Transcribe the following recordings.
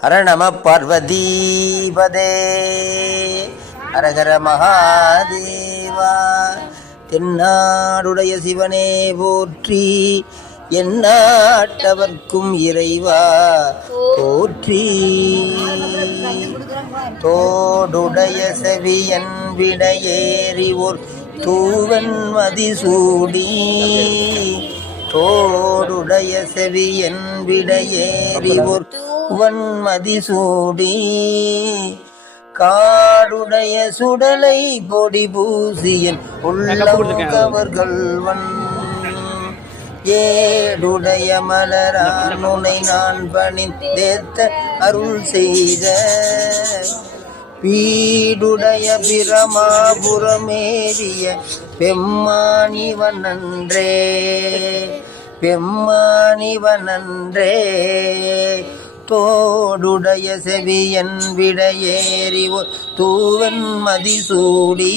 ஹர நம பார்வதீபதே ஹரஹர மகாதேவா. தென்னாடுடைய சிவனே போற்றி, எந்நாட்டவர்க்கும் இறைவா போற்றி. தோடுடைய செவியன் விடையேறி ஓர் தூவன் மதிசூடி, தோடுடைய செவியன் விடையேறி ஓர் தூவன் மதிசூடி, காடுடைய சுடலை பொடி பூசியன் உள்ளவர்கள்வன், ஏடுடைய மலரான் உனை நான் பணிந்தேத்த அருள் செய்த, பீடுடைய பிரமாபுரமேறிய பெம்மானிவனன்றே, பெம்மானிவனன்றே. தோடுடைய செவியன் விடையேறி தூவன் மதிசூடி,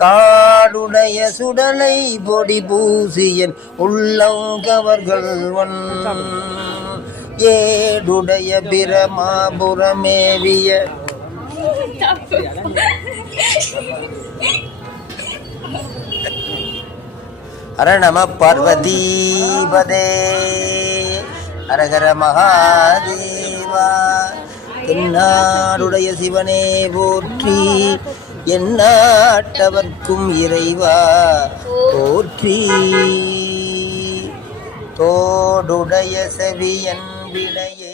காடுடைய சுடலை பொடி பூசியன் உள்ளங்கவர்கள்வன், ஏடுடைய பிரமாபுரமேவிய ஹர நம பார்வதீபதே ஹரஹர மகாதேவா. தென்னாடுடைய சிவனே போற்றி, எந்நாட்டவர்க்கும் இறைவா போற்றி. தோடுடைய செவியன் விடையே